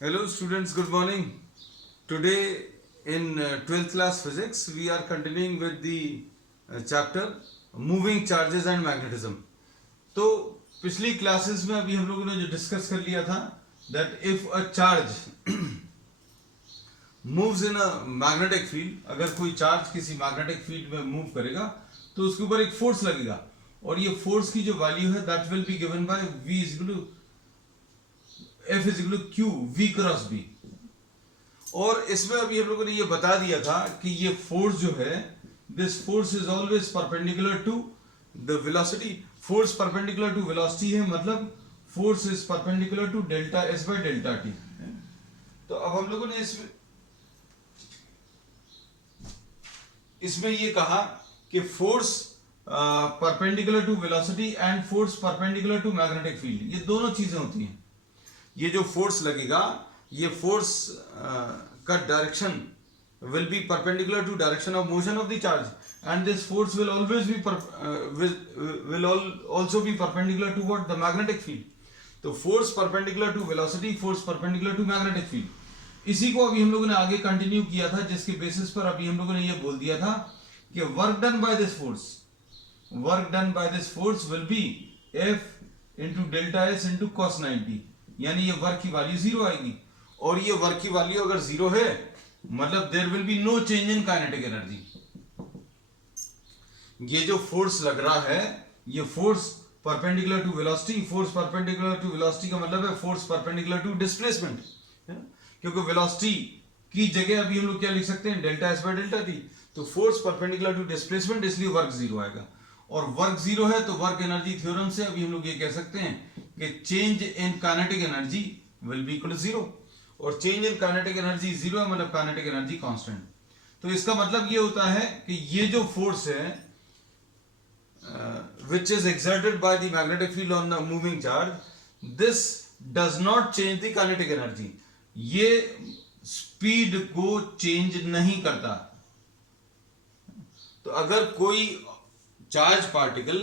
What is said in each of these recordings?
Hello students, good morning. Today in 12th class physics we are continuing with the chapter moving charges and magnetism. तो पिछली classes में अभी हम लोगों ने जो डिस्कस कर लिया था that if a charge moves in a magnetic field, अगर कोई चार्ज किसी मैग्नेटिक फील्ड में मूव करेगा तो उसके ऊपर एक फोर्स लगेगा और ये फोर्स की जो वैल्यू है that will be given by v is equal to F is equal to Q v cross b। और इसमें अभी हम लोगों ने ये बता दिया था कि ये फोर्स जो है this force is always perpendicular to the velocity. Force perpendicular to velocity है मतलब force is perpendicular to delta s by delta t. तो अब हम लोगों ने इसमें ये कहा कि force perpendicular to velocity and force perpendicular to magnetic field, ये दोनों चीजें होती हैं। ये जो फोर्स लगेगा ये फोर्स का direction will be perpendicular to direction of motion of the charge and this force will always be also be perpendicular to what the magnetic field. तो force perpendicular to velocity, force perpendicular to magnetic field, इसी को अभी हम लोगों ने आगे continue किया था जिसके बेसिस पर अभी हम लोगों ने ये बोल दिया था कि work done by this force will B F into delta S into cos 90, यानी ये वर्क की वैल्यू जीरो आएगी। और ये वर्क की वैल्यू अगर जीरो है मतलब there will be no change in kinetic energy. ये जो फोर्स लग रहा है ये force perpendicular to velocity, force perpendicular to velocity का मतलब है फोर्स परपेंडिकुलर टू डिस्प्लेसमेंट, क्योंकि वेलोसिटी की जगह अभी हम लोग क्या लिख सकते हैं delta s by delta t. तो फोर्स परपेंडिकुलर टू डिस्प्लेसमेंट इसलिए वर्क जीरो आएगा और वर्क जीरो है तो वर्क एनर्जी थ्योरम से अभी हम लोग ये कह सकते हैं कि change in kinetic energy will be equal to zero. और change in kinetic energy zero है मतलब काइनेटिक एनर्जी कांस्टेंट। तो इसका मतलब ये होता है कि ये जो फोर्स है which is exerted by the magnetic field on the moving charge, this does not change the kinetic energy, ये स्पीड को चेंज नहीं करता। तो अगर कोई चार्ज पार्टिकल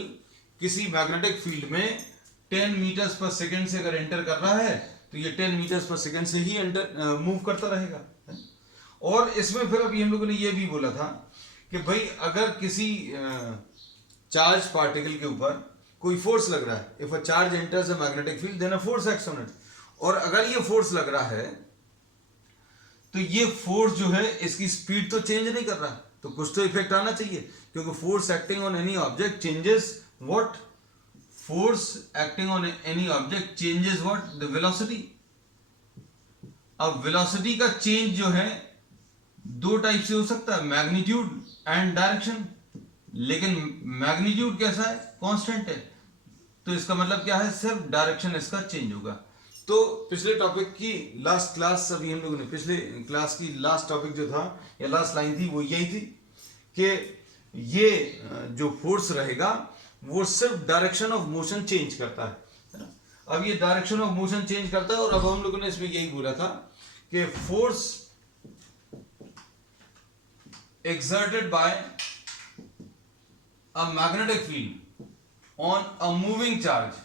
किसी मैग्नेटिक फील्ड में 10 मीटर्स पर सेकेंड से अगर एंटर कर रहा है तो ये 10 मीटर्स पर सेकेंड से ही एंटर मूव करता रहेगा। और इसमें फिर अभी हम लोगों ने ये भी बोला था कि भाई अगर किसी चार्ज पार्टिकल के ऊपर कोई फोर्स लग रहा है, if a charge enters a magnetic field then a force acts on it, और अगर ये फोर्स लग रहा है तो ये फोर्स जो है इसकी स्पीड तो चेंज नहीं कर रहा, तो कुछ तो इफेक्ट आना चाहिए क्योंकि force acting on any object changes what, force acting on any object changes what the velocity. अब वेलोसिटी का चेंज जो है दो टाइप से हो सकता है, मैग्नीट्यूड एंड डायरेक्शन, लेकिन मैग्नीट्यूड कैसा है कांस्टेंट है, तो इसका मतलब क्या है सिर्फ डायरेक्शन इसका चेंज होगा। तो पिछले टॉपिक की लास्ट क्लास अभी हम लोगों ने पिछले क्लास की लास्ट टॉपिक जो था या लास्ट लाइन थी वो यही थी कि ये जो फोर्स रहेगा वो सिर्फ डायरेक्शन ऑफ मोशन चेंज करता है ना। अब ये डायरेक्शन ऑफ मोशन चेंज करता है और अब हम लोगों ने इसमें यही बोला था कि force exerted by a magnetic field on a moving charge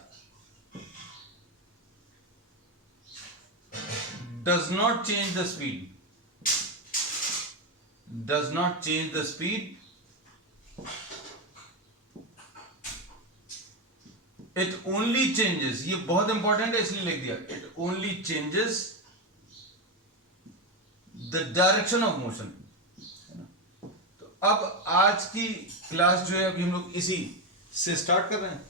does not change the speed, does not change the speed, it only changes, ये बहुत इंपॉर्टेंट है इसलिए लिख दिया, it only changes the direction of motion। अब आज की class जो है अभी हम लोग इसी से स्टार्ट कर रहे हैं।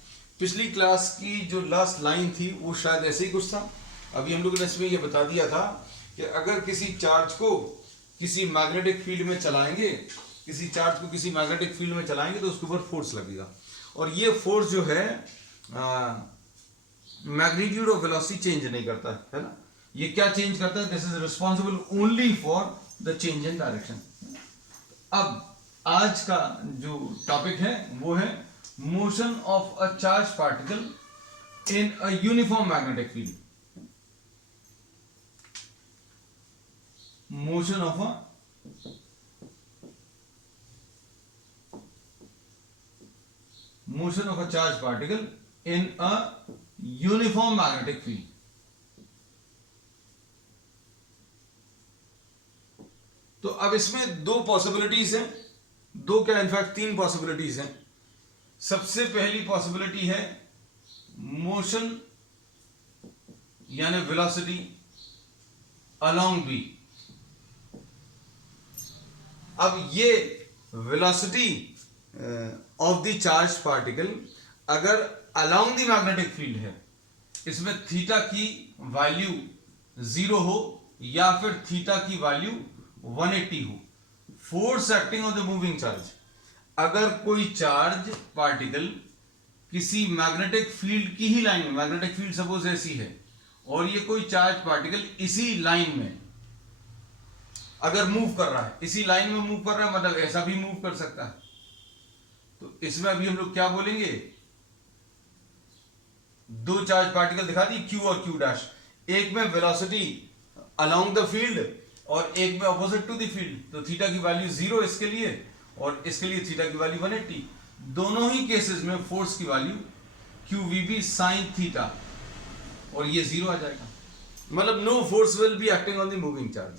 पिछली क्लास की जो लास्ट लाइन थी वो शायद ऐसे ही कुछ था। अभी हम लोगों ने इसमें ये बता दिया था कि अगर किसी चार्ज को किसी मैग्नेटिक फील्ड में चलाएंगे, किसी चार्ज को किसी मैग्नेटिक फील्ड में चलाएंगे तो उसके ऊपर फोर्स लगेगा और ये फोर्स जो है मैग्नीट्यूड ऑफ वेलोसिटी चेंज नहीं करता है ना। ये क्या चेंज करता है, this is responsible only for the change in direction. अब आज का जो टॉपिक है वो है motion of a charge particle in a uniform magnetic field, motion of a charged particle in a uniform magnetic field। तो अब इसमें दो पॉसिबिलिटीज हैं, दो क्या इनफैक्ट तीन पॉसिबिलिटीज हैं। सबसे पहली पॉसिबिलिटी है मोशन यानी वेलोसिटी अलोंग बी। अब ये velocity of the charge particle अगर अलोंग द मैग्नेटिक फील्ड है, इसमें थीटा की वैल्यू 0 हो या फिर थीटा की वैल्यू 180 हो, force acting on the moving charge. अगर कोई चार्ज पार्टिकल किसी मैग्नेटिक फील्ड की ही लाइन में, मैग्नेटिक फील्ड सपोज ऐसी है और ये कोई चार्ज पार्टिकल इसी लाइन में अगर मूव कर रहा है, इसी लाइन में मूव कर रहा है, मतलब ऐसा भी मूव कर सकता है, तो इसमें अभी हम लोग क्या बोलेंगे, दो चार्ज पार्टिकल दिखा दी Q और Q डैश, एक में वेलोसिटी अलोंग द फील्ड और एक में ऑपोजिट टू द फील्ड, तो थीटा की वैल्यू 0 इसके लिए और इसके लिए थीटा की वैल्यू 180। दोनों ही केसेस में फोर्स की वैल्यू QVB sin थीटा और ये 0 आ जाएगा, मतलब no force will be acting on the moving charge.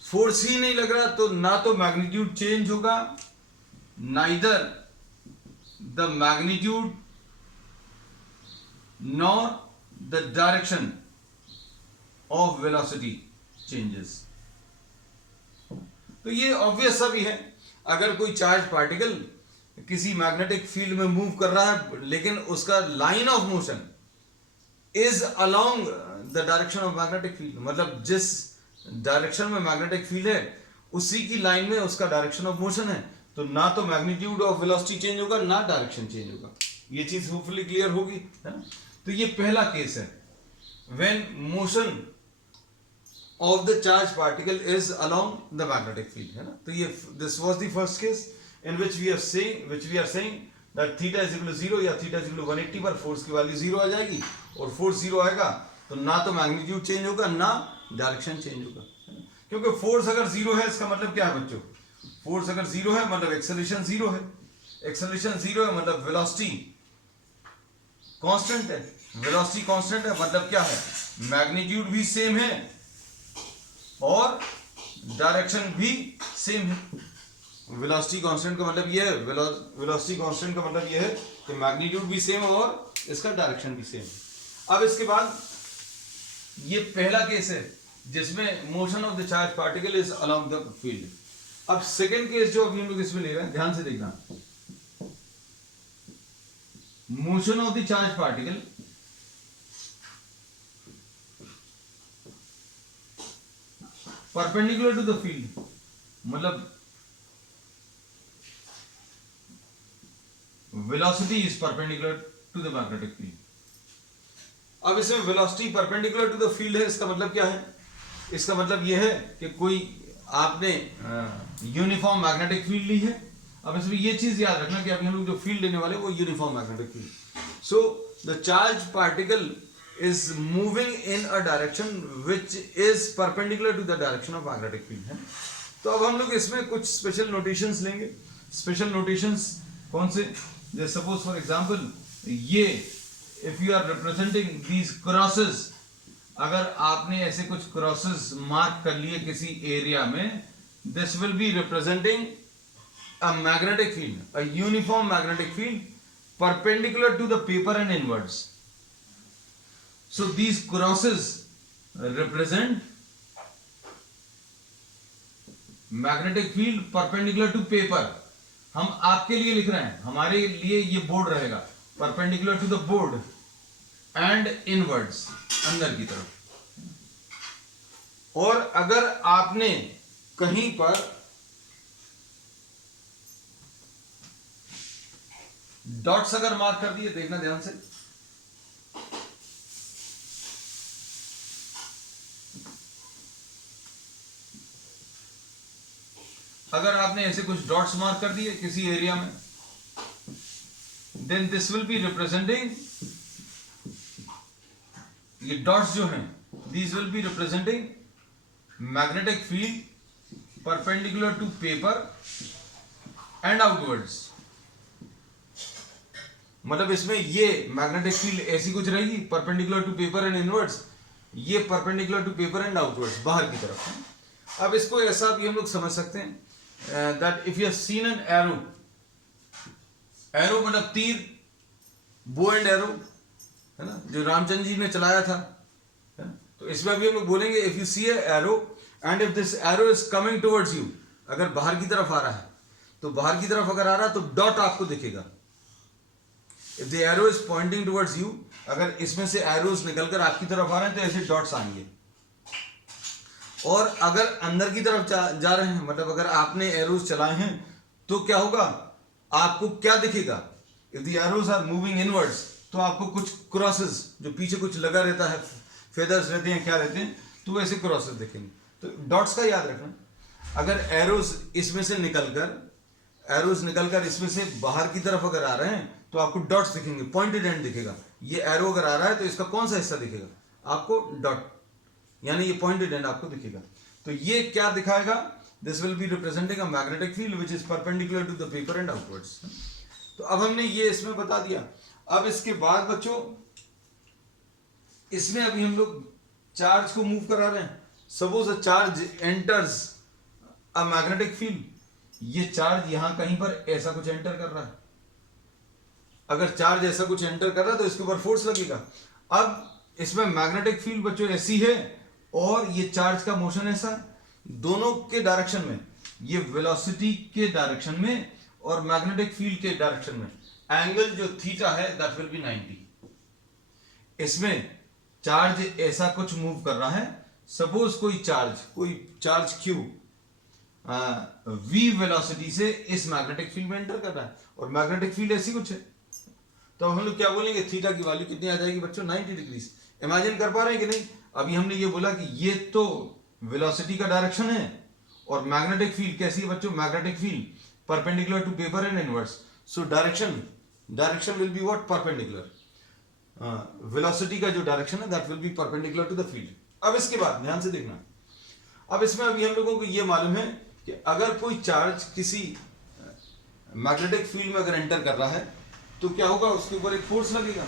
Force ही नहीं लग रहा तो ना तो मैग्नीट्यूड चेंज होगा, neither the magnitude nor the direction of velocity changes. तो ये ऑब्वियस सा भी है, अगर कोई चार्ज पार्टिकल किसी मैग्नेटिक फील्ड में मूव कर रहा है लेकिन उसका line of motion is along the direction of magnetic field, मतलब जिस डायरेक्शन में मैग्नेटिक फील्ड है उसी की लाइन में उसका डायरेक्शन ऑफ मोशन है, तो ना तो मैग्नीट्यूड ऑफ वेलोसिटी चेंज होगा ना डायरेक्शन चेंज होगा। ये चीज होपफुली क्लियर होगी, है ना। तो ये पहला केस है, when motion of the charge particle is along the magnetic field, है ना। तो ये this was the first case in which we are saying that theta is equal to 0 या थीटा इज इक्वल टू 180 पर force की value 0 आ जाएगी, और force 0 आएगा तो ना तो मैग्नीट्यूड चेंज होगा ना डायरेक्शन चेंज होगा, क्योंकि फोर्स अगर 0 है इसका मतलब क्या है बच्चों, फोर्स अगर 0 है मतलब एक्सेलरेशन 0 है, एक्सेलरेशन 0 है मतलब वेलोसिटी कांस्टेंट है, वेलोसिटी कांस्टेंट है मतलब क्या है, मैग्नीट्यूड भी सेम है और डायरेक्शन भी सेम है। वेलोसिटी कांस्टेंट का मतलब ये है, वेलोसिटी कांस्टेंट का मतलब ये है कि मैग्नीट्यूड भी सेम है और इसका डायरेक्शन भी सेम है। अब इसके बाद ये पहला केस है जिसमें motion of the charge particle is along the field. अब सेकंड केस जो अभी हम लोग इसमें ले रहे हैं, ध्यान से देखना, motion of the charge particle perpendicular to the field, मतलब velocity is perpendicular to the magnetic field. अब इसमें velocity perpendicular to the field है, इसका मतलब क्या है, इसका मतलब यह है कि कोई आपने यूनिफॉर्म मैग्नेटिक फील्ड ली है। अब इसमें यह चीज याद रखना कि अभी हम लोग जो फील्ड लेने वाले वो uniform magnetic field. So the charge particle is moving in a direction which is perpendicular to the direction of magnetic field है। तो अब हम लोग इसमें कुछ स्पेशल नोटेशंस लेंगे। स्पेशल नोटेशंस कौन से, जैसे सपोज फॉर एग्जांपल ये if you are representing these crosses, अगर आपने ऐसे कुछ क्रॉसेस मार्क कर लिए किसी एरिया में, this will be representing a magnetic field, a uniform magnetic field perpendicular to the paper and inwards. So these crosses represent magnetic field perpendicular to paper. हम आपके लिए लिख रहे हैं, हमारे लिए ये बोर्ड रहेगा, perpendicular to the board and inwards, अंदर की तरफ। और अगर आपने कहीं पर डॉट्स अगर मार्क कर दिए, देखना ध्यान से, अगर आपने ऐसे कुछ डॉट्स मार्क कर दिए किसी एरिया में, then this will be representing, ये डॉट्स जो हैं, these will be representing magnetic field perpendicular to paper and outwards. मतलब इसमें ये मैग्नेटिक फील्ड ऐसी कुछ रहेगी perpendicular to paper and inwards, ये perpendicular to paper and outwards, बाहर की तरफ। अब इसको ऐसा भी हम लोग समझ सकते हैं that if you have seen an arrow, arrow मतलब तीर, बो एंड एरो, है ना, जो रामचंद्र जी ने चलाया था, है ना? तो इसमें अभी हम लोग बोलेंगे if you see a arrow and if this arrow is coming towards you, अगर बाहर की तरफ आ रहा है तो बाहर की तरफ अगर आ रहा है तो डॉट आपको दिखेगा। If the arrow is pointing towards you, अगर इसमें से एरोज निकलकर आपकी तरफ आ रहे हैं तो ऐसे डॉट्स आएंगे। और अगर अंदर की तरफ जा रहे हैं, मतलब अगर आपने एरोज चलाए हैं तो क्या होगा, आपको क्या दिखेगा, if the arrows are moving inwards तो आपको कुछ क्रॉसेस, जो पीछे कुछ लगा रहता है, फेदर्स रहते हैं, क्या रहते हैं, तो ऐसे क्रॉसेस दिखेंगे। तो डॉट्स का याद रखना, अगर एरोज इसमें से निकलकर इसमें से बाहर की तरफ अगर आ रहे हैं तो आपको डॉट्स दिखेंगे, पॉइंटेड एंड दिखेगा। ये एरो अगर आ रहा है तो इसका कौन सा हिस्सा दिखेगा आपको, डॉट, यानी ये पॉइंटेड एंड आपको दिखेगा। तो ये क्या दिखाएगा, this will be representing a magnetic field which is perpendicular to the paper and outwards. तो अब हमने ये इसमें बता दिया। अब इसके बाद बच्चों इसमें अभी हम लोग चार्ज को मूव करा रहे हैं। Suppose a charge enters a magnetic field, ये चार्ज यहां कहीं पर ऐसा कुछ एंटर कर रहा है। अगर चार्ज ऐसा कुछ एंटर कर रहा है तो इसके ऊपर फोर्स लगेगा। अब इसमें मैग्नेटिक फील्ड बच्चों ऐसी है और ये चार्ज का मोशन ऐसा, दोनों के डायरेक्शन में, ये वेलोसिटी के डायरेक्शन में और मैग्नेटिक फील्ड के डायरेक्शन में एंगल जो थीटा है दैट विल बी 90। इसमें चार्ज ऐसा कुछ मूव कर रहा है। सपोज कोई चार्ज क्यू v वेलोसिटी से इस मैग्नेटिक फील्ड में एंटर कर रहा है और मैग्नेटिक फील्ड ऐसी कुछ है, तो हम लोग क्या बोलेंगे, थीटा की वैल्यू कितनी आ जाएगी बच्चों, 90 डिग्री। इमेजिन कर पा रहे हैं कि नहीं। अभी हमने ये बोला कि ये तो वेलोसिटी का डायरेक्शन है और मैग्नेटिक फील्ड कैसी है बच्चों, magnetic field perpendicular to paper and inverse. So direction will be what, perpendicular. Velocity का जो डायरेक्शन है that will be perpendicular to the field. अब इसके बाद ध्यान से देखना, अब इसमें अभी हम लोगों को ये मालूम है कि अगर कोई चार्ज किसी मैग्नेटिक फील्ड में अगर एंटर कर रहा है तो क्या होगा, उसके ऊपर एक फोर्स लगेगा।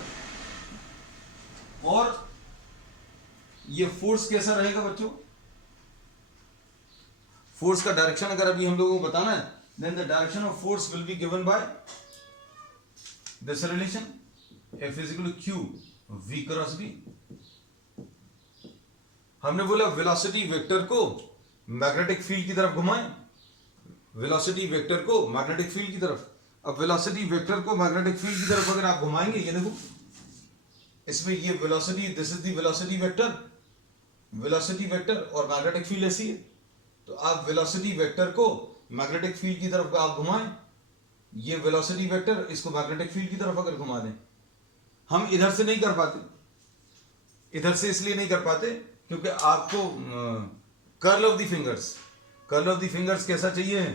और ये फोर्स कैसा रहेगा बच्चों, फोर्स का डायरेक्शन अगर अभी हम लोगों को बताना है, then the direction of force will be given by this relation F is equal to Q V cross B। हमने बोला वेलोसिटी वेक्टर को मैग्नेटिक फील्ड की तरफ घुमाएं, वेलोसिटी वेक्टर को मैग्नेटिक फील्ड की तरफ। अब वेलोसिटी वेक्टर को मैग्नेटिक फील्ड की तरफ अगर आप घुमाएंगे, ये देखो इसमें ये velocity, this is the velocity vector और मैग्नेटिक फील्ड ऐसी है। तो आप वेलोसिटी वेक्टर को मैग्नेटिक फील्ड की तरफ आप घुमाएं, ये वेलोसिटी वेक्टर, इसको मैग्नेटिक फील्ड की तरफ अगर घुमा दें, हम इधर से नहीं कर पाते, इधर से इसलिए नहीं कर पाते क्योंकि आपको कर्ल ऑफ द फिंगर्स कैसा चाहिए है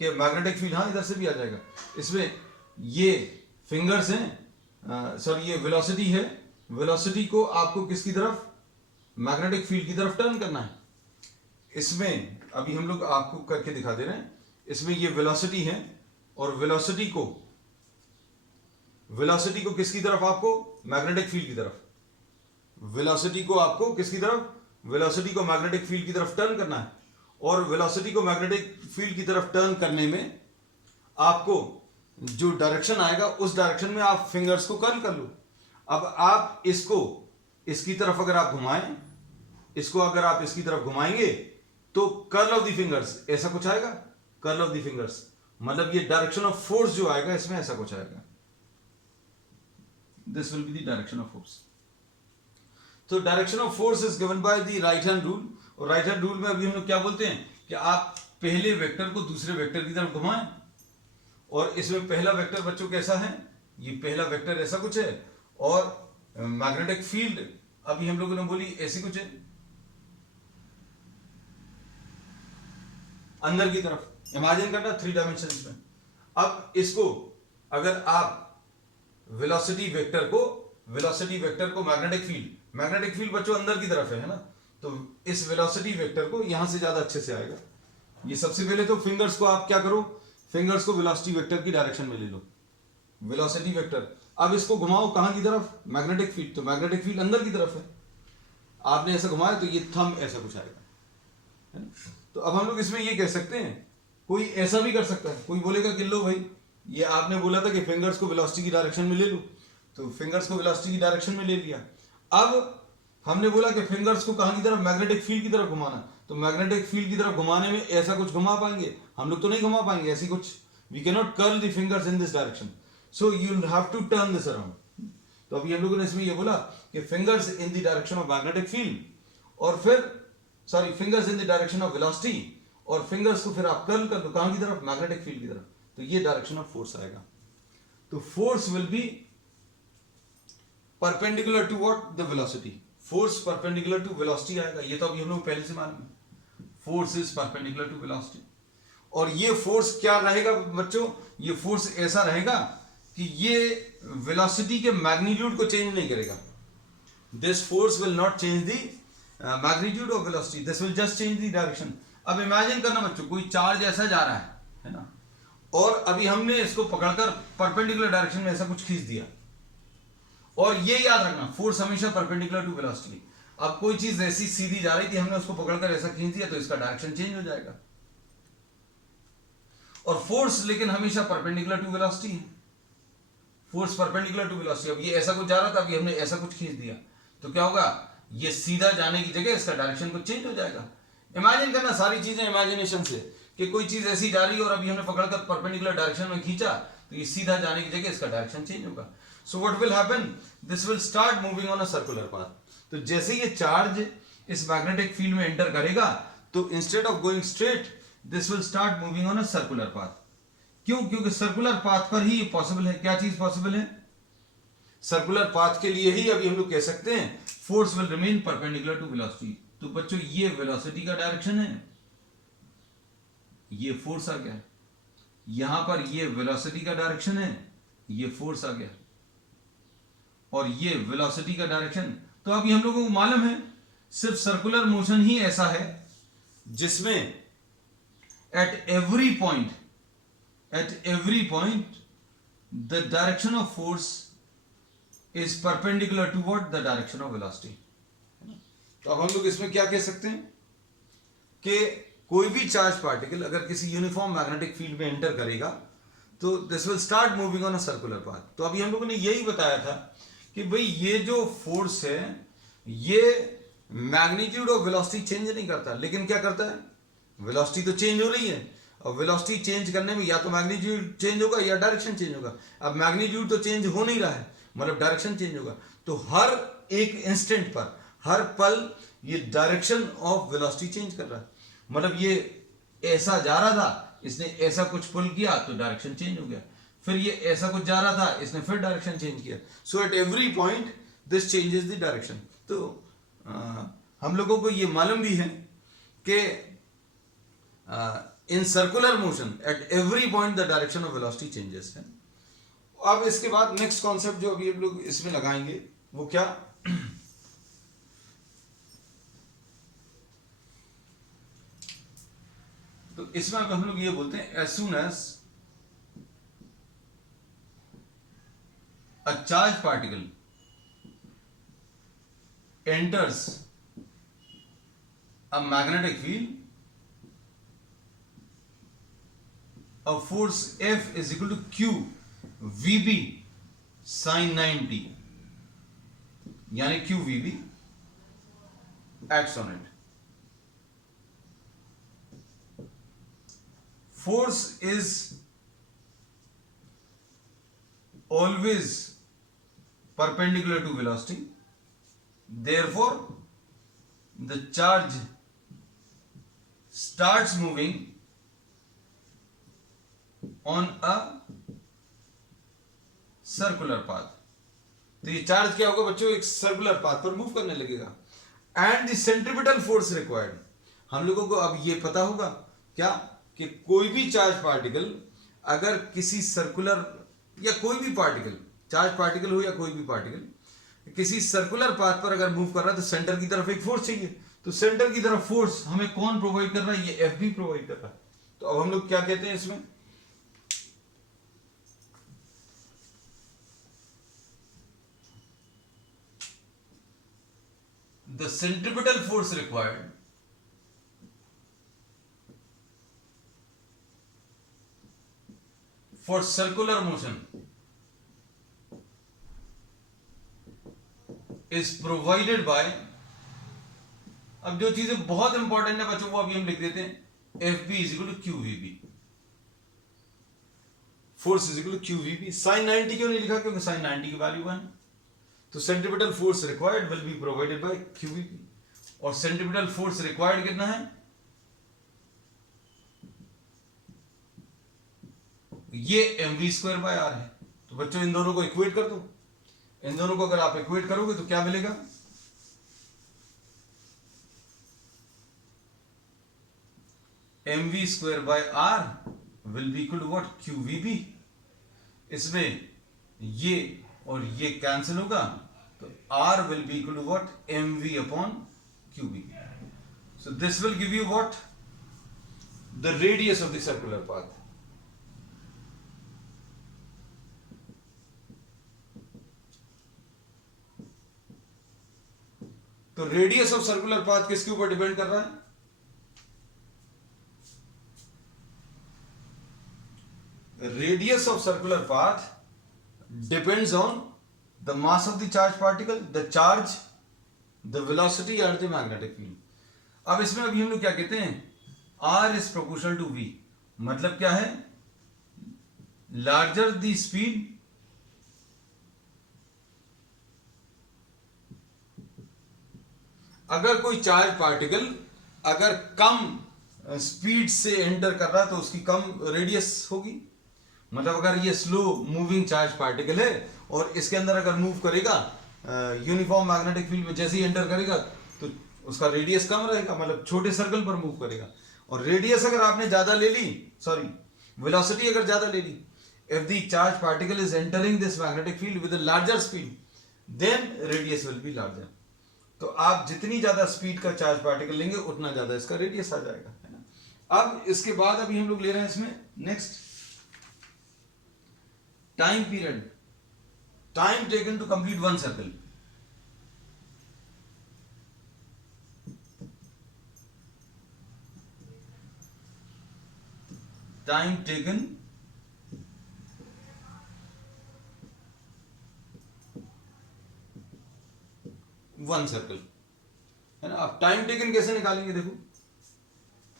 कि मैग्नेटिक फील्ड, हाँ इधर से भी आ जाएगा। इसमें ये फिंगर्स हैं, सॉरी ये वेलोसिटी है, वेलोसिटी को आपको किसकी तरफ, मैग्नेटिक फील्ड की तरफ टर्न करना है। इसमें अभी हम लोग आपको करके दिखा दे रहे हैं। इसमें ये वेलोसिटी है और वेलोसिटी को किसकी तरफ, आपको मैग्नेटिक फील्ड की तरफ, वेलोसिटी को आपको किसकी तरफ, वेलोसिटी को मैग्नेटिक फील्ड की तरफ टर्न करना है। और वेलोसिटी को मैग्नेटिक फील्ड की तरफ टर्न करने में आपको जो डायरेक्शन आएगा उस डायरेक्शन में आप फिंगर्स को कर्ल कर लो। अब आप इसको इसकी तरफ अगर आप घुमाएं, इसको अगर आप इसकी तरफ घुमाएंगे तो कर्ल ऑफ द फिंगर्स ऐसा कुछ आएगा। कर्ल ऑफ द फिंगर्स मतलब ये डायरेक्शन ऑफ फोर्स जो आएगा इसमें ऐसा कुछ आएगा। This will be the direction of force. तो direction of force is given by the right hand rule. और राइट हैंड रूल में अभी हम लोग क्या बोलते हैं कि आप पहले वेक्टर को दूसरे वेक्टर की तरफ घुमाएं। और इसमें पहला वेक्टर बच्चों कैसा है, ये पहला वेक्टर ऐसा कुछ है और मैग्नेटिक फील्ड अभी हम लोगों ने बोली ऐसी कुछ है अंदर की तरफ। इमेजिन करना 3 डायमेंशंस में। अब इसको अगर आप वेलोसिटी वेक्टर को मैग्नेटिक फील्ड बच्चों अंदर की तरफ है ना, तो इस वेलोसिटी वेक्टर को यहां से ज्यादा अच्छे से आएगा। ये सबसे पहले तो फिंगर्स को आप क्या करो, फिंगर्स को वेलोसिटी वेक्टर की डायरेक्शन में ले लो, वेलोसिटी वेक्टर। अब इसको घुमाओ कहां की तरफ, मैग्नेटिक फील्ड। तो मैग्नेटिक फील्ड अंदर की तरफ है, आपने ऐसा घुमाया तो ये थंब ऐसा कुछ आएगा, है ना। तो अब हम लोग इसमें ये कह सकते हैं, कोई ऐसा भी कर सकता है, कोई बोलेगा कि लो भाई, ये आपने बोला था कि फिंगर्स को वेलोसिटी की डायरेक्शन में ले लो, तो फिंगर्स को वेलोसिटी की डायरेक्शन में ले लिया। अब हमने बोला कि फिंगर्स को कहाँ की तरफ, मैग्नेटिक फील्ड की तरफ घुमाना, तो मैग्नेटिक फील्ड की तरफ घुमाने में ऐसा कुछ घुमा पाएंगे हम लोग? तो नहीं घुमा पाएंगे ऐसी कुछ, we can not curl the fingers in this direction, so you will have to turn this around. तो अभी हम लोगों ने इसमें ये बोला कि fingers in the direction of magnetic field, और फिर sorry fingers in the direction of velocity, और फिंगर्स को फिर आप कर्ल कर दो कहां की तरफ, मैग्नेटिक फील्ड की तरफ, तो ये डायरेक्शन ऑफ फोर्स आएगा। तो force will be perpendicular to what, the velocity, force perpendicular to velocity आएगा। ये तो अभी हम लोग पहले से मालूम है, force is perpendicular to velocity. और ये फोर्स क्या रहेगा बच्चों, ये फोर्स ऐसा रहेगा कि ये वेलोसिटी के मैग्नीट्यूड को चेंज नहीं करेगा। This force will not change the magnitude of velocity, this will just change the direction. अब इमेजिन करना बच्चों, कोई चार्ज ऐसा जा रहा है ना, और अभी हमने इसको पकड़कर परपेंडिकुलर डायरेक्शन में ऐसा कुछ खींच दिया, और ये याद रखना फोर्स हमेशा परपेंडिकुलर टू वेलोसिटी। अब कोई चीज ऐसी सीधी जा रही थी, हमने उसको पकड़कर ऐसा खींच दिया, तो इसका डायरेक्शन चेंज हो जाएगा। और फोर्स लेकिन हमेशा परपेंडिकुलर टू वेलोसिटी है, फोर्स परपेंडिकुलर टू वेलोसिटी। अब ये ऐसा कुछ जा रहा था, अभी हमने ऐसा कुछ खींच दिया, तो क्या होगा, ये सीधा जाने की जगह इसका डायरेक्शन कुछ चेंज हो जाएगा। इमेजिन करना सारी चीजें इमेजिनेशन से, कि कोई चीज ऐसी जा रही है और अभी हमने पकड़कर परपेंडिकुलर डायरेक्शन में खींचा, तो ये सीधा जाने की जगह इसका डायरेक्शन चेंज होगा। So what will happen, this will start moving on a circular path. तो जैसे ये चार्ज इस मैग्नेटिक फील्ड में एंटर करेगा, तो instead of going straight, this will start moving on a circular path. क्यों? क्योंकि सर्कुलर पाथ पर ही पॉसिबल है। क्या चीज पॉसिबल है? सर्कुलर पाथ के लिए ही अभी हम लोग कह सकते हैं force will remain perpendicular to velocity. तो बच्चों ये वेलोसिटी का डायरेक्शन है, ये फोर्स आ गया, यहां पर ये वेलोसिटी का डायरेक्शन है, ये फोर्स आ गया, और ये वेलोसिटी का डायरेक्शन। तो अभी हम लोगों को मालूम है सिर्फ सर्कुलर मोशन ही ऐसा है जिसमें at every point the direction of force is perpendicular to what, the direction of velocity. तो अब हम लोग इसमें क्या कह सकते हैं कि कोई भी चार्ज पार्टिकल अगर किसी यूनिफॉर्म मैग्नेटिक फील्ड में एंटर करेगा, तो this will start moving on a circular path. तो अभी हम लोगों ने यही बताया था कि भाई ये जो फोर्स है ये मैग्नीट्यूड ऑफ वेलोसिटी चेंज नहीं करता, लेकिन क्या करता है, वेलोसिटी तो चेंज हो रही है, और वेलोसिटी चेंज करने में या तो मैग्नीट्यूड चेंज होगा या डायरेक्शन चेंज होगा। अब मैग्नीट्यूड तो चेंज हो नहीं रहा है, मतलब डायरेक्शन चेंज होगा। तो हर एक इंस्टेंट पर, हर पल ये डायरेक्शन ऑफ वेलोसिटी चेंज कर रहा है। मतलब ये ऐसा जा रहा था, इसने ऐसा कुछ पुल किया तो डायरेक्शन चेंज हो गया, फिर ये ऐसा कुछ जा रहा था, इसने फिर डायरेक्शन चेंज किया। So at every point this changes the direction. तो हम लोगों को ये मालूम भी है कि in circular motion at every point the direction of velocity changes है। अब इसके बाद नेक्स्ट कॉन्सेप्ट जो अभी हम लोग इसमें लगाएंगे वो क्या, तो इसमें हम लोग ये बोलते हैं as soon as a charge particle enters a magnetic field, a force F is equal to Q VB sin 90, यानी Q VB acts on it. Force is always perpendicular to velocity. Therefore, the charge starts moving on a circular path. तो ये charge क्या होगा बच्चों, एक circular path पर move करने लगेगा। And the centripetal force required, हम लोगों को अब ये पता होगा क्या कि कोई भी चार्ज पार्टिकल अगर किसी सर्कुलर, या कोई भी पार्टिकल, चार्ज पार्टिकल हो या कोई भी पार्टिकल, किसी सर्कुलर पाथ पर अगर मूव कर रहा है तो सेंटर की तरफ एक फोर्स चाहिए। तो सेंटर की तरफ फोर्स हमें कौन प्रोवाइड कर रहा है, ये एफ भी प्रोवाइड कर रहा है। तो अब हम लोग क्या कहते हैं इसमें, the centripetal force required for circular motion is provided by, अब जो चीजें बहुत इंपॉर्टेंट है बच्चों वो अभी हम लिख देते हैं, F B is equal to Q V B, force is equal to Q V B. Sine 90 क्यों नहीं लिखा? क्योंकि साइन 90 की वैल्यू 1, तो centripetal force required will be provided by Q V B, और सेंट्रीपिटल फोर्स रिक्वायर्ड कितना है? ये mv स्क्वायर बाय आर है। तो बच्चों इन दोनों को इक्वेट कर दो, इन दोनों को अगर आप इक्वेट करोगे तो क्या मिलेगा? mv square by R will be equal to what? Q V B. इसमें ये और ये कैंसिल होगा, तो r will be equal to what? mv upon Q B. So this will give you what? The radius of the circular path. तो radius of circular path किसके ऊपर depend कर रहा है? Radius of circular path depends on the mass of the charge particle, the charge, the velocity and the magnetic field. अब इसमें अभी हम लोग क्या कहते हैं? R is proportional to V। मतलब क्या है? लार्जर द स्पीड, अगर कोई चार्ज पार्टिकल अगर कम स्पीड से एंटर कर रहा है तो उसकी कम रेडियस होगी। मतलब अगर ये स्लो मूविंग चार्ज पार्टिकल है और इसके अंदर अगर मूव करेगा यूनिफॉर्म मैग्नेटिक फील्ड में, जैसे ही एंटर करेगा तो उसका रेडियस कम रहेगा, मतलब छोटे सर्कल पर मूव करेगा। और रेडियस अगर आपने ज्यादा ले ली, सॉरी वेलोसिटी अगर ज्यादा ले ली, if the charge particle is entering this magnetic field with a larger speed then radius will be larger. तो आप जितनी ज्यादा स्पीड का चार्ज पार्टिकल लेंगे उतना ज्यादा इसका रेडियस आ जाएगा, है ना। अब इसके बाद अभी हम लोग ले रहे हैं इसमें next time period, time taken to complete one circle. Time taken one circle, है ना। अब टाइम टेकन कैसे निकालेंगे? देखो,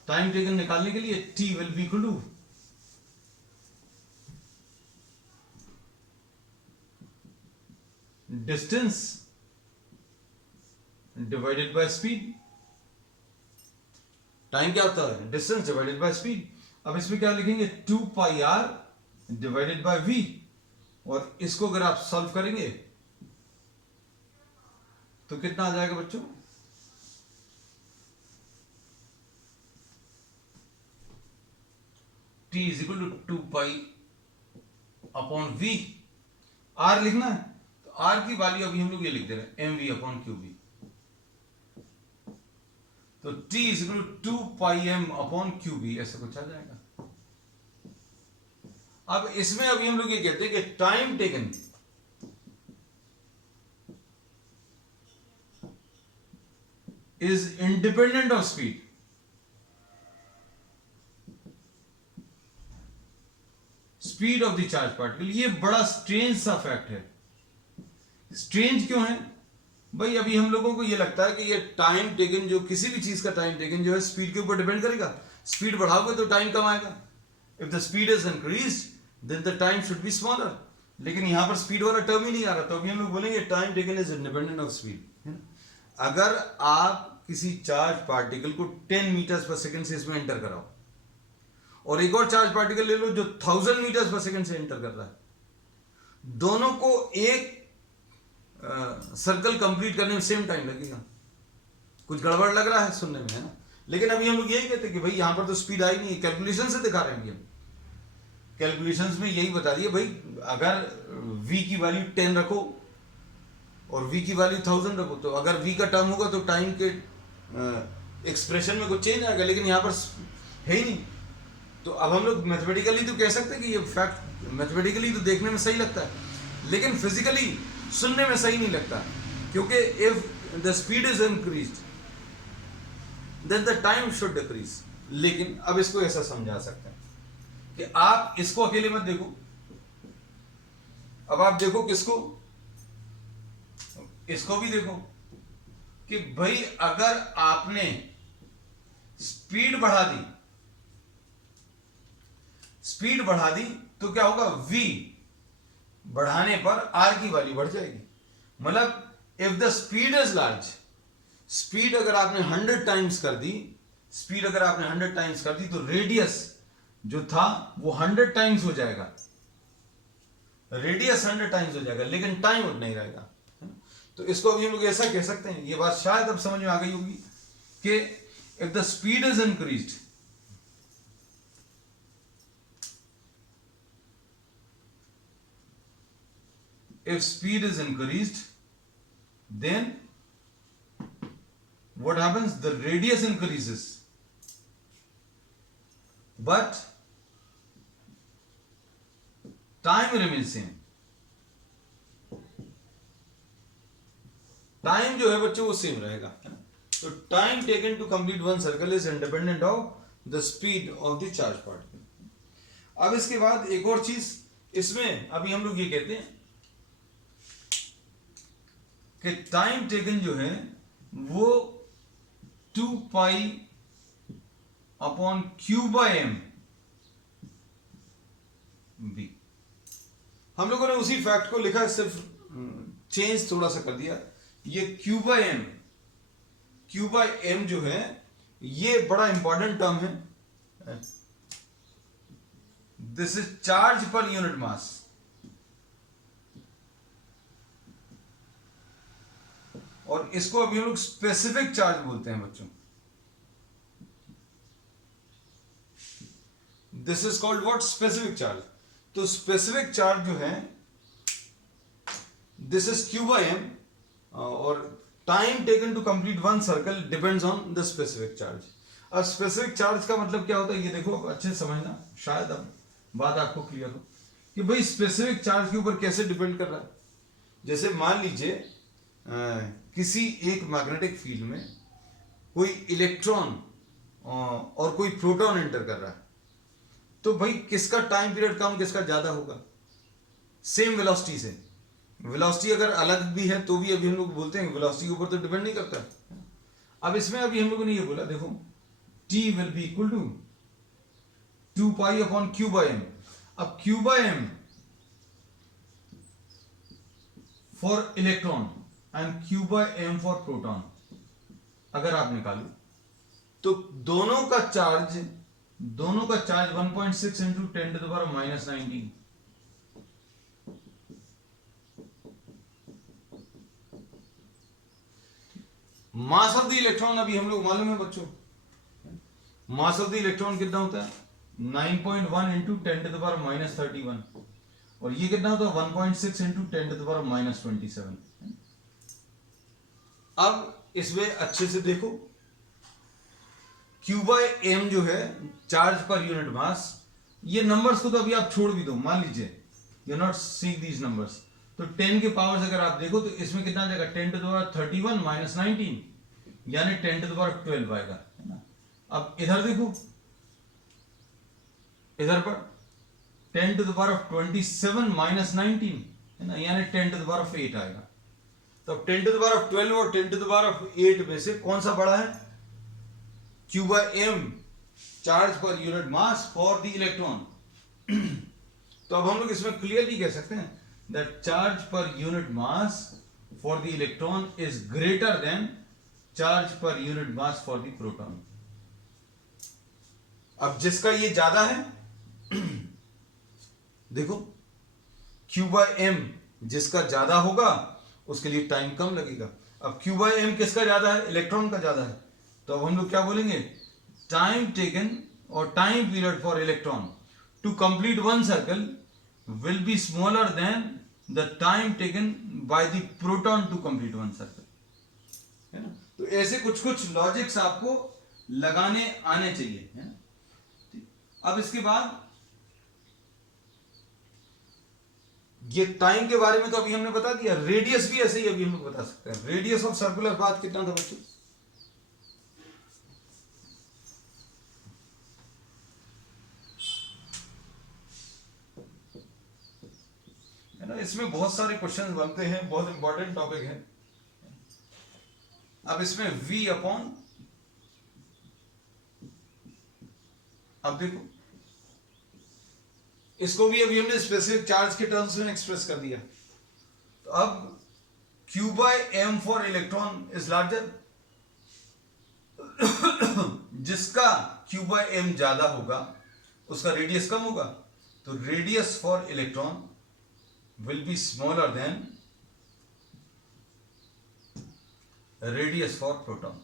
टाइम टेकन निकालने के लिए t will be equal to distance divided by speed. Time क्या होता है? Distance divided by speed. अब इसमें क्या लिखेंगे? 2 pi r divided by v, और इसको अगर आप सॉल्व करेंगे तो कितना आ जाएगा बच्चों? t is equal to 2 pi upon v। r लिखना है तो r की वैल्यू अभी हम लोग ये लिख दे रहे हैं mv अपॉन क्यू बी। तो t is equal to 2 pi m upon Q B, ऐसा कुछ आ जाएगा। अब इसमें अभी हम लोग ये कहते हैं कि time taken is independent of speed। Speed of the charge particle, ये बड़ा स्ट्रेंज सा फैक्ट है। स्ट्रेंज क्यों है भाई? अभी हम लोगों को ये लगता है कि ये टाइम टेकन, जो किसी भी चीज का टाइम टेकन जो है स्पीड के ऊपर डिपेंड करेगा। स्पीड बढ़ाओगे तो टाइम कम आएगा। If the speed is increased then the time should be smaller. लेकिन यहां पर स्पीड वाला टर्म ही नहीं आ रहा, तो अभी हम लोग बोलेंगे time taken is independent of speed. अगर आप किसी चार्ज पार्टिकल को 10 मीटर्स पर सेकंड से इसमें एंटर कराओ और एक और चार्ज पार्टिकल ले लो जो 1000 मीटर्स पर सेकंड से एंटर कर रहा है, दोनों को एक सर्कल कंप्लीट करने में सेम टाइम लगेगा। कुछ गड़बड़ लग रहा है सुनने में, है ना। लेकिन अभी हम लोग यही कहते हैं कि भाई यहां पर तो स्पीड आई नहीं है, कैलकुलेशन से दिखा रहे हैं हम। कैलकुलेशंस में यही बता दिए भाई, अगर v की वैल्यू 10 रखो और v की वैल्यू 1000 रखो, तो अगर v का टर्म होगा तो टाइम के एक्सप्रेशन में कुछ चेंज आएगा, लेकिन यहां पर है ही नहीं। तो अब हम लोग मैथमेटिकली तो कह सकते हैं कि ये फैक्ट मैथमेटिकली तो देखने में सही लगता है, लेकिन फिजिकली सुनने में सही नहीं लगता, क्योंकि if the speed is increased then the time should decrease. लेकिन अब इसको ऐसा समझा सकते हैं कि आप इसको अकेले मत देखो, अब आप देखो किसको, इसको भी देखो कि भाई अगर आपने स्पीड बढ़ा दी, स्पीड बढ़ा दी तो क्या होगा, v बढ़ाने पर r की वैल्यू बढ़ जाएगी। मतलब if the speed is large, speed अगर आपने 100 टाइम्स कर दी, स्पीड अगर आपने 100 टाइम्स कर दी तो रेडियस जो था वो 100 टाइम्स हो जाएगा, रेडियस 100 टाइम्स हो जाएगा, लेकिन टाइम उतना ही रहेगा। तो इसको अभी हम लोग ऐसा कह सकते हैं, ये बात शायद अब समझ में आ गई होगी कि if the speed is increased, if speed is increased, then what happens, the radius increases but time remains same। Time जो है बच्चों वो सेम रहेगा। तो time taken to complete one circle is independent of the speed of the charge particle. अब इसके बाद एक और चीज इसमें अभी हम लोग ये कहते हैं कि टाइम टेकन जो है वो 2 pi upon Q by M B. हम लोगों ने उसी फैक्ट को लिखा, सिर्फ चेंज थोड़ा सा कर दिया। ये क्यू बाय एम जो है ये बड़ा इंपॉर्टेंट टर्म है। This is charge per unit mass. और इसको अभी हम लोग स्पेसिफिक चार्ज बोलते हैं बच्चों। This is called what, specific charge. तो स्पेसिफिक चार्ज जो है this is Q by M, और time taken to complete one circle depends on the specific charge. अब स्पेसिफिक चार्ज का मतलब क्या होता है ये देखो, अच्छे से समझना, शायद अब बात आपको क्लियर हो कि भाई स्पेसिफिक चार्ज के ऊपर कैसे डिपेंड कर रहा है। जैसे मान लीजिए किसी एक मैग्नेटिक फील्ड में कोई इलेक्ट्रॉन और कोई प्रोटॉन एंटर कर रहा है, तो भाई किसका टाइम पीरियड कम किसका ज्यादा होगा, सेम वेलोसिटी से। वेलोसिटी अगर अलग भी है तो भी अभी हम लोग बोलते हैं वेलोसिटी के ऊपर तो डिपेंड नहीं करता। अब इसमें अभी हम लोगों ने ये बोला, देखो T will be equal to 2 pi upon Q by M. अब Q by M for electron and Q by M for proton अगर आप निकालो तो दोनों का charge 1.6 into 10 to the power minus 19। Mass of the electron अभी हम लोग मालूम है बच्चों, मास ऑफ द इलेक्ट्रॉन कितना होता है 9.1 into 10 to the power minus 31, और ये कितना होता है 1.6 into 10 to the power minus 27। अब इसमें अच्छे से देखो, Q बाय एम जो है चार्ज पर यूनिट मास, ये नंबर्स को तो अभी आप छोड़ भी दो, मान लीजिए you not seek these numbers, तो 10 के पावर्स अगर आप देखो तो इसमें कितना आ जाएगा 10 टू द पावर 31 माइनस 19, यानी 10 टू द पावर 12 आएगा, है ना। अब इधर देखो, इधर पर 10 टू द पावर 27 माइनस 19, है ना, यानी 10 टू द पावर 8 आएगा। तो 10 टू द पावर 12 और 10 टू द पावर 8 में से कौन सा बड़ा है, Q by m, charge per unit mass for the electron. तो अब हम लोग इसमें क्लियरली कह सकते हैं that charge per unit mass for the electron is greater than charge per unit mass for the proton। अब जिसका ये ज्यादा है देखो Q by m जिसका ज्यादा होगा उसके लिए टाइम कम लगेगा। अब Q by m किसका ज्यादा है, इलेक्ट्रॉन का ज्यादा है, तो अब हम लोग क्या बोलेंगे, टाइम टेकन और time period for electron to complete one circle will be smaller than the time taken by the proton to complete one circle, है ना। तो ऐसे कुछ कुछ लॉजिक्स आपको लगाने आने चाहिए, है ना। अब इसके बाद ये टाइम के बारे में तो अभी हमने बता दिया, रेडियस भी ऐसे ही अभी हम लोग बता सकते हैं। रेडियस ऑफ सर्कुलर पाथ कितना था बच्चों, इसमें बहुत सारे क्वेश्चंस बनते हैं, बहुत इंपॉर्टेंट टॉपिक है। अब इसमें v अपॉन, अब देखो इसको भी अभी हमने स्पेसिफिक चार्ज के टर्म्स में एक्सप्रेस कर दिया। तो अब q by m for electron is larger, जिसका q बाय m ज्यादा होगा उसका रेडियस कम होगा, तो radius for electron will be smaller than radius for proton.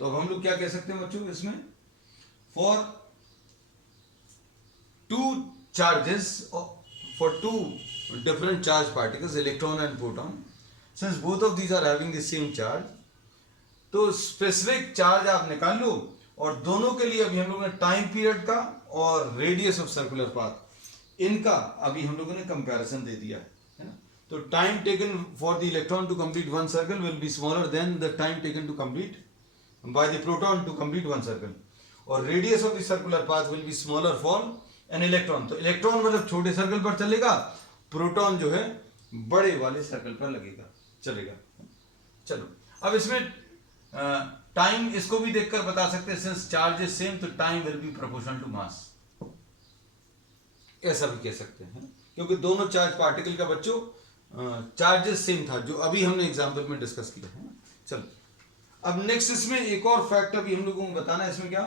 तो अब हम लोग क्या कह सकते हैं बच्चों इसमें, for two charges, for two different charge particles, electron and proton, since both of these are having the same charge, तो स्पेसिफिक चार्ज आप निकाल लो, और दोनों के लिए अभी हम लोगों ने टाइम पीरियड का और रेडियस ऑफ सर्कुलर पाथ, इनका अभी हम लोगों ने कंपैरिजन दे दिया है ना। तो time taken for the electron to complete one circle will be smaller than the time taken to complete by the proton to complete one circle, और radius of the circular path will be smaller for an electron. तो electron मतलब छोटे circle पर चलेगा, proton जो है बड़े वाले सर्कल पर लगेगा, चलेगा। चलो अब इसमें टाइम इसको भी देखकर बता सकते हैं, सिंस चार्ज इज सेम तो time will be proportional to mass, ऐसा भी कह सकते हैं, क्योंकि दोनों चार्ज पार्टिकल का बच्चों चार्जेस सेम था, जो अभी हमने एग्जांपल में डिस्कस किया है। चलो अब नेक्स्ट इसमें एक और फैक्ट अभी हम लोगों को बताना है, इसमें क्या,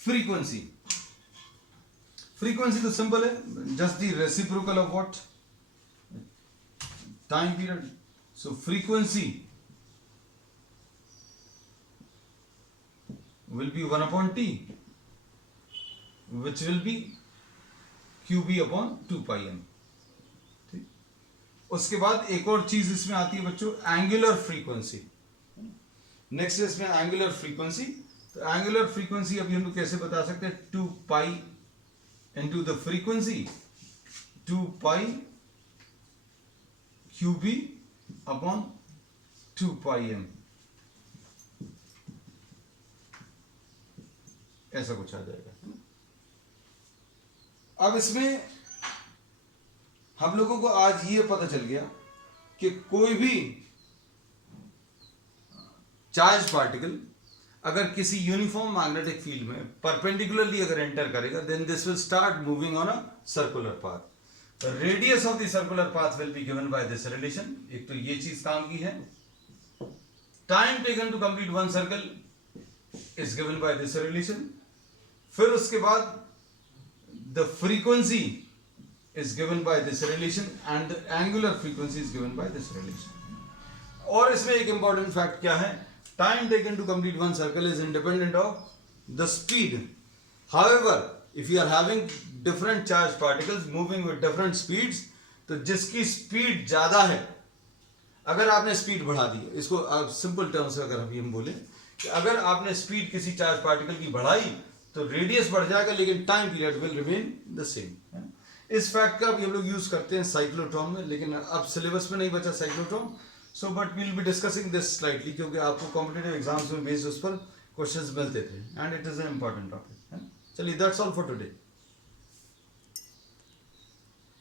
फ्रीक्वेंसी। फ्रीक्वेंसी तो सिंपल है, just the reciprocal of what, time period. So frequency will be 1 upon t, which will be qb upon 2 pi m। ठीक, उसके बाद एक और चीज इसमें आती है बच्चों, एंगुलर फ्रीक्वेंसी। नेक्स्ट इसमें एंगुलर फ्रीक्वेंसी। तो एंगुलर फ्रीक्वेंसी अभी हम लोग कैसे बता सकते हैं, 2 pi into the frequency, 2 pi qb upon 2 pi m, ऐसा कुछ आ जाएगा। अब इसमें हम लोगों को आज ये पता चल गया कि कोई भी चार्ज पार्टिकल अगर किसी यूनिफॉर्म मैग्नेटिक फील्ड में परपेंडिकुलरली अगर एंटर करेगा, then this will start moving on a circular path. Radius of the circular path will be given by this relation. एक तो ये चीज काम की है, time taken to complete one circle is given by this relation. फिर उसके बाद the frequency is given by this relation and the angular frequency is given by this relation. और इसमें एक इंपॉर्टेंट फैक्ट क्या है, time taken to complete one circle is independent of the speed. However, if you are having different charged particles moving with different speeds, तो जिसकी speed ज्यादा है, अगर आपने स्पीड बढ़ा दी, इसको आप सिंपल टर्म्स में अगर अभी हम बोले कि अगर आपने स्पीड किसी चार्ज पार्टिकल की बढ़ाई तो रेडियस बढ़ जाएगा, लेकिन time period will remain the same. इस फैक्ट का भी हम लोग यूज करते हैं साइक्लोट्रॉन में, लेकिन अब सिलेबस में नहीं बचा cyclotron. So but we'll be discussing this slightly, क्योंकि आपको कॉम्पिटिटिव एग्जाम्स में बेस्ड उस पर क्वेश्चंस मिलते थे and it is an important topic. चलिए दैट्स ऑल फॉर टुडे।